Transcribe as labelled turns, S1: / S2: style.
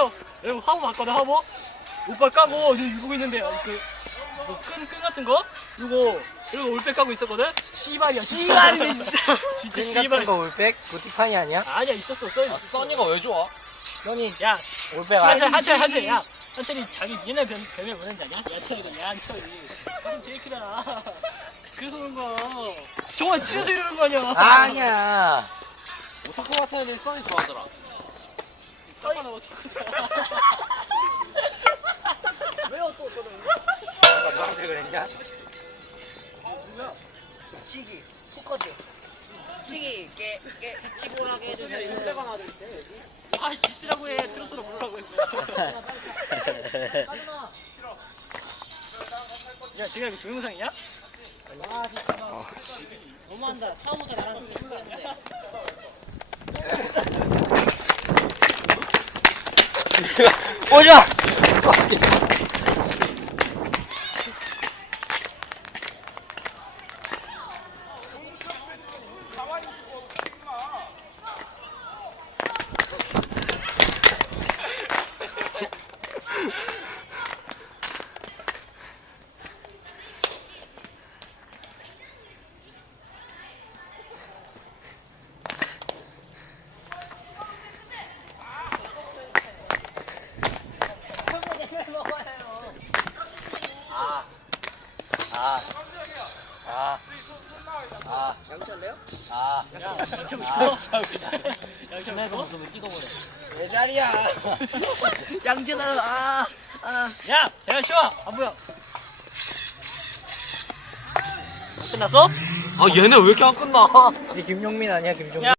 S1: 여러분 화보 봤거든 화보. 오빠 까고 이러고 있는데 끈 같은 거 이거 이러고 올백 까고 있었거든. 씨발이야 진짜.
S2: 씨발이네 진짜.
S1: 진짜
S2: 끈 같은
S1: 씨발.
S2: 거 올백? 부티판이 아니야?
S1: 아니야 있었어 써 있어.
S3: 써니가 왜 좋아?
S2: 써니
S1: 야
S2: 올백 아니야?
S1: 한철 야 한철이 자기 옛날 별명 뭐였는지 아냐? 야철이다 야한철이. 가슴 제일 크잖아. 그래서 그런 거야. 정말 찌려서 이러는 거 아니야?
S2: 아니야.
S3: 오타쿠 같은 애들이 써니 좋아하더라.
S1: 떠이나 어떡하냐. 왜요 또 저는?
S2: 내가 너한테 그랬냐?
S4: 치기 포커즈 치기 깨 치고하게 해주세요.
S3: 문제가 나들 때.
S1: 아 있으라고 해. 트로트로 부르라고 했어. 야 지금 이거 동영상이야? 아 진짜 너무한다. 처음부터 나랑 친구였는데.
S2: 오지마!
S4: 양치할래요?
S1: 양치하고 싶어? 양치하고
S3: 모습을 찍어버려.
S2: 내 자리야.
S4: 양치하러
S1: 야! 대현 쉬워! 안 보여! 끝났어?
S3: 아 얘네 왜 이렇게 안 끝나?
S2: 이 김용민 아니야 김종민?
S1: 야.